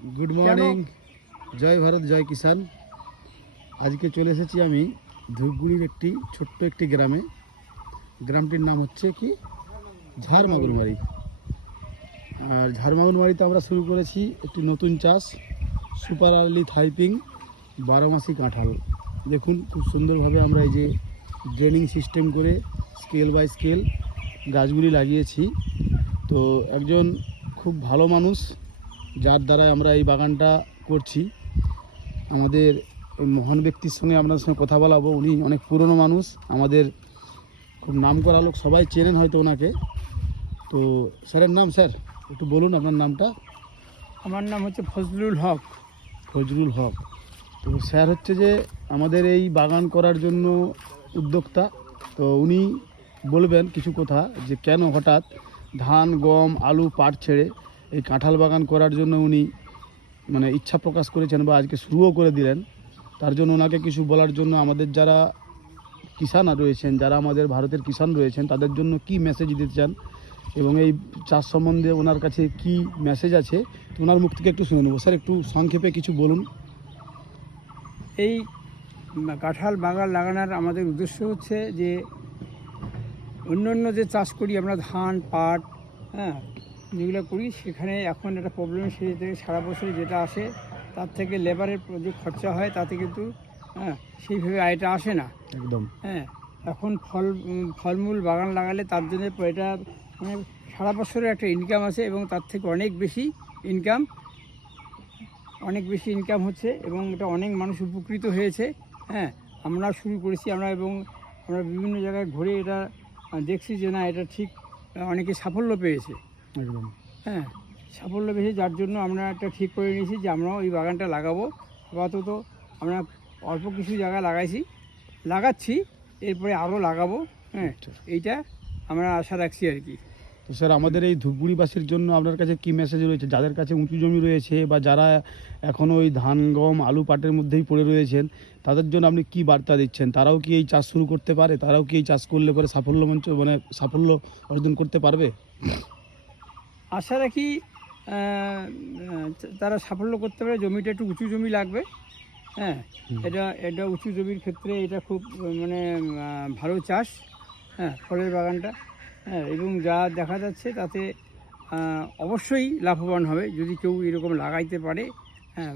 Good morning, জয় ভারত, জয় কিষান। আজকে চলে এসেছি আমি ধূপগুড়ির ছোট্ট একটি গ্রামে। গ্রামটির নাম হচ্ছে কি ঝাড়মাগুরমারি। আর ঝাড়মাগুরমারিতে আমরা শুরু করেছি একটি নতুন চাষ, সুপার আর্লি থাইপিং 12 মাসি কাঁঠাল। দেখুন খুব সুন্দরভাবে আমরা এই যে ড্রেনিং সিস্টেম করে স্কেল বাই স্কেল গাছগুলি লাগিয়েছি। তো একজন খুব ভালো মানুষ যার দ্বারা আমরা এই বাগানটা করছি, আমাদের মহান ব্যক্তির সঙ্গে আপনাদের সঙ্গে কথা বলাবো। উনি অনেক পুরনো মানুষ, আমাদের খুব নাম করা লোক, সবাই চেনেন হয়তো ওনাকে। তো স্যারের নাম, স্যার একটু বলুন আপনার নামটা। আমার নাম হচ্ছে ফজলুল হক। ফজলুল হক। তো স্যার হচ্ছে যে আমাদের এই বাগান করার জন্য উদ্যোক্তা। তো উনি বলবেন কিছু কথা, যে কেন হঠাৎ ধান, গম, আলু, পাট ছেড়ে এই কাঁঠাল বাগান করার জন্য উনি ইচ্ছা প্রকাশ করেছেন বা আজকে শুরুও করে দিলেন। তার জন্য ওনাকে কিছু বলার জন্য আমাদের যারা কিষান রয়েছেন, যারা আমাদের ভারতের কিষান রয়েছেন, তাদের জন্য কি মেসেজ দিতে চান এবং এই চাষ সম্বন্ধে ওনার কাছে কি মেসেজ আছে, তো ওনার মুখ থেকে একটু শুনে নেব। স্যার একটু সংক্ষেপে কিছু বলুন। এই কাঁঠাল বাগান লাগানোর আমাদের উদ্দেশ্য হচ্ছে যে অন্য যে চাষ করি আমরা, ধান, পাট, যেগুলো করি, সেখানে এখন একটা প্রবলেম সেটা সারা বছরে যেটা আসে তার থেকে লেবারের যে খরচা হয় তাতে কিন্তু সেইভাবে আয়টা আসে না একদম। এখন ফলমূল বাগান লাগালে তার জন্য এটা সারা বছরে একটা ইনকাম আছে এবং তার থেকে অনেক বেশি ইনকাম হচ্ছে এবং এটা অনেক মানুষ উপকৃত হয়েছে। আমরা শুরু করেছি এবং আমরা বিভিন্ন জায়গায় ঘুরে এটা দেখছি যে না, এটা ঠিক অনেকে সাফল্য পেয়েছে। একদম সাফল্য পেয়েছে, যার জন্য আমরা একটা ঠিক করে নিয়েছি যে আমরাও এই বাগানটা লাগাবো। আপাতত আমরা অল্প কিছু জায়গা লাগাচ্ছি, এরপরে আরও লাগাবো। এইটা আমরা আশা রাখছি আর কি। তো স্যার আমাদের এই ধূপগুড়িবাসীর জন্য আপনার কাছে কি মেসেজ রয়েছে, যাদের কাছে উঁচু জমি রয়েছে বা যারা এখনও ওই ধান, গম, আলু, পাটের মধ্যেই পড়ে রয়েছেন, তাদের জন্য আপনি কি বার্তা দিচ্ছেন? তারাও কি এই চাষ শুরু করতে পারে? তারাও কি এই চাষ করলে পরে সাফল্য অর্জন করতে পারবে? আশা রাখি তারা সাফল্য করতে পারে। জমিটা একটু উঁচু জমি লাগবে। এটা উঁচু জমির ক্ষেত্রে এটা খুব ভালো চাষ, ফলের বাগানটা। এবং যা দেখা যাচ্ছে তাতে অবশ্যই লাভবান হবে যদি কেউ এরকম লাগাইতে পারে।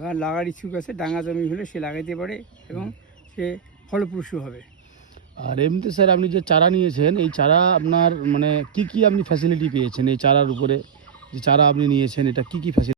বা লাগার ইচ্ছুক আছে, ডাঙা জমি হলে সে লাগাইতে পারে এবং সে ফলপ্রসূ হবে। আর এমনিতে স্যার আপনি যে চারা নিয়েছেন, এই চারা আপনার কি আপনি ফ্যাসিলিটি পেয়েছেন? এই চারার উপরে যে চারা আপনি নিয়েছেন, এটা কি ফ্যাসিলিটি